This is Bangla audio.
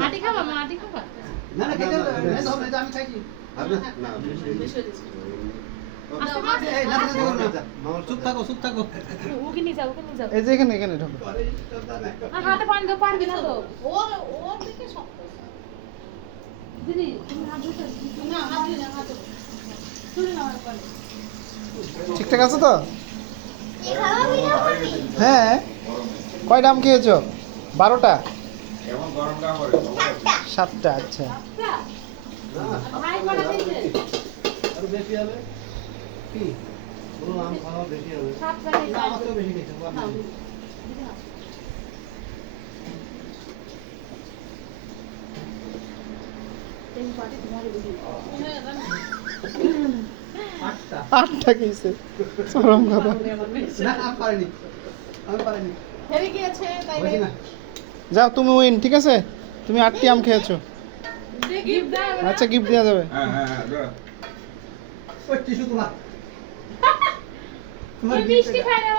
মাটি খাবা মাটি খাবা না না খেতে হবে না হবে আমি খাইছি না এই না চুপ থাকো ওকে নিয়ে যাও এই যে এখানে ঢোকো। হাতে পানি দাও পারবি না তো ও থেকে শক্ত দিদি তুমি হাত ধুতে না হাত ধুই না হাত ধুই না আমার পানি ঠিকঠাক আছে তো? হ্যাঁ। কয়টা আম খেয়েছো? 12টা? এমন গরমটা করে 7টা। আচ্ছা। ভাই বড় দিয়েছে আর বেশি হবে কি বলো আম খাওয়া বেশি হবে 7 না টাকা আমাকে বেশি খেতে হবে এই পাটি তোমার দিদি 8টা 8টা খেয়েছে। চরম কথা। না আমি পারিনি হেরে গিয়েছে তাই বুঝি না যাও তুমি উইন, ঠিক আছে? তুমি 8টি আম খেয়েছো। গিফট দাও আচ্ছা, গিফট দেওয়া যাবে। হ্যাঁ হ্যাঁ হ্যাঁ ওই টিস্যু তোমার মিষ্টি খাই না